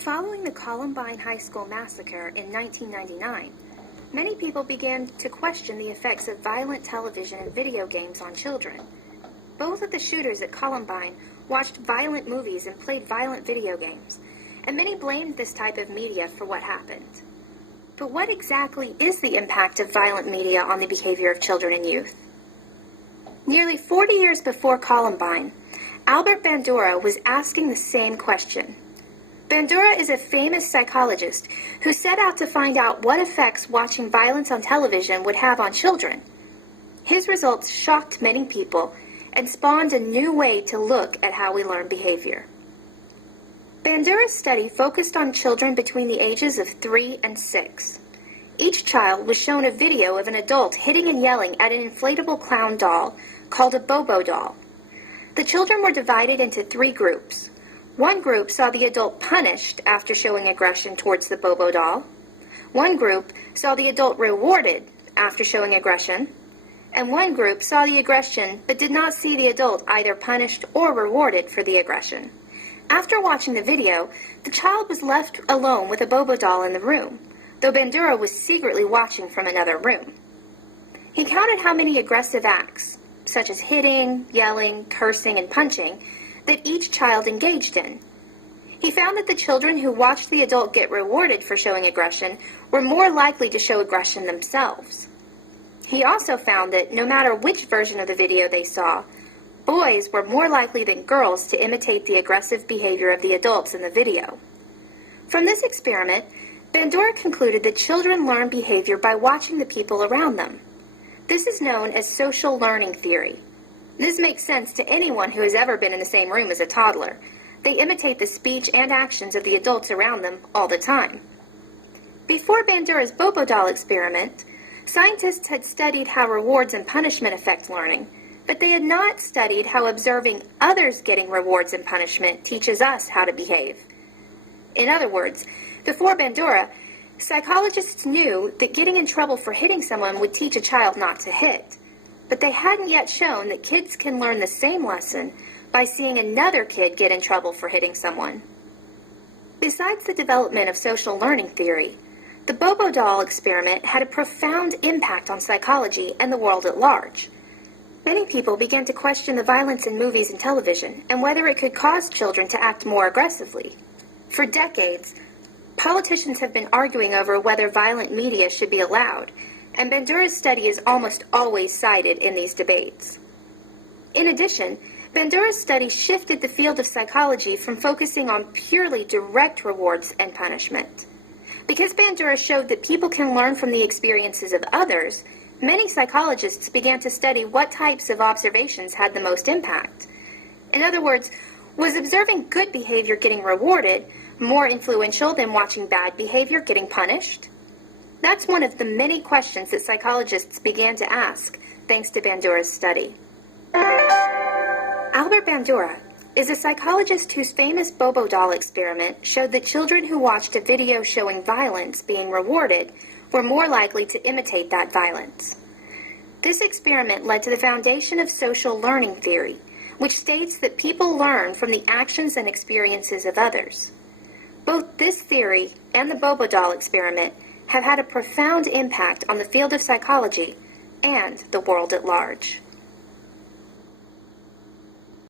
Following the Columbine High School massacre in 1999, many people began to question the effects of violent television and video games on children. Both of the shooters at Columbine watched violent movies and played violent video games, and many blamed this type of media for what happened. But what exactly is the impact of violent media on the behavior of children and youth? Nearly 40 years before Columbine, Albert Bandura was asking the same question. Bandura is a famous psychologist who set out to find out what effects watching violence on television would have on children. His results shocked many people and spawned a new way to look at how we learn behavior. Bandura's study focused on children between the ages of 3 and 6. Each child was shown a video of an adult hitting and yelling at an inflatable clown doll called a Bobo doll. The children were divided into 3 groups. One group saw the adult punished after showing aggression towards the Bobo doll. One group saw the adult rewarded after showing aggression. And one group saw the aggression but did not see the adult either punished or rewarded for the aggression. After watching the video, the child was left alone with a Bobo doll in the room, though Bandura was secretly watching from another room. He counted how many aggressive acts, such as hitting, yelling, cursing, and punching, that each child engaged in. He found that the children who watched the adult get rewarded for showing aggression were more likely to show aggression themselves. He also found that no matter which version of the video they saw, boys were more likely than girls to imitate the aggressive behavior of the adults in the video. From this experiment, Bandura concluded that children learn behavior by watching the people around them. This is known as social learning theory. This makes sense to anyone who has ever been in the same room as a toddler. They imitate the speech and actions of the adults around them all the time. Before Bandura's Bobo doll experiment, scientists had studied how rewards and punishment affect learning, but they had not studied how observing others getting rewards and punishment teaches us how to behave. In other words, before Bandura, psychologists knew that getting in trouble for hitting someone would teach a child not to hit. But they hadn't yet shown that kids can learn the same lesson by seeing another kid get in trouble for hitting someone. Besides the development of social learning theory, the Bobo doll experiment had a profound impact on psychology and the world at large. Many people began to question the violence in movies and television and whether it could cause children to act more aggressively. For decades, politicians have been arguing over whether violent media should be allowed, and Bandura's study is almost always cited in these debates. In addition, Bandura's study shifted the field of psychology from focusing on purely direct rewards and punishment. Because Bandura showed that people can learn from the experiences of others, many psychologists began to study what types of observations had the most impact. In other words, was observing good behavior getting rewarded more influential than watching bad behavior getting punished? That's one of the many questions that psychologists began to ask thanks to Bandura's study. Albert Bandura is a psychologist whose famous Bobo doll experiment showed that children who watched a video showing violence being rewarded were more likely to imitate that violence. This experiment led to the foundation of social learning theory, which states that people learn from the actions and experiences of others. Both this theory and the Bobo doll experiment have had a profound impact on the field of psychology and the world at large.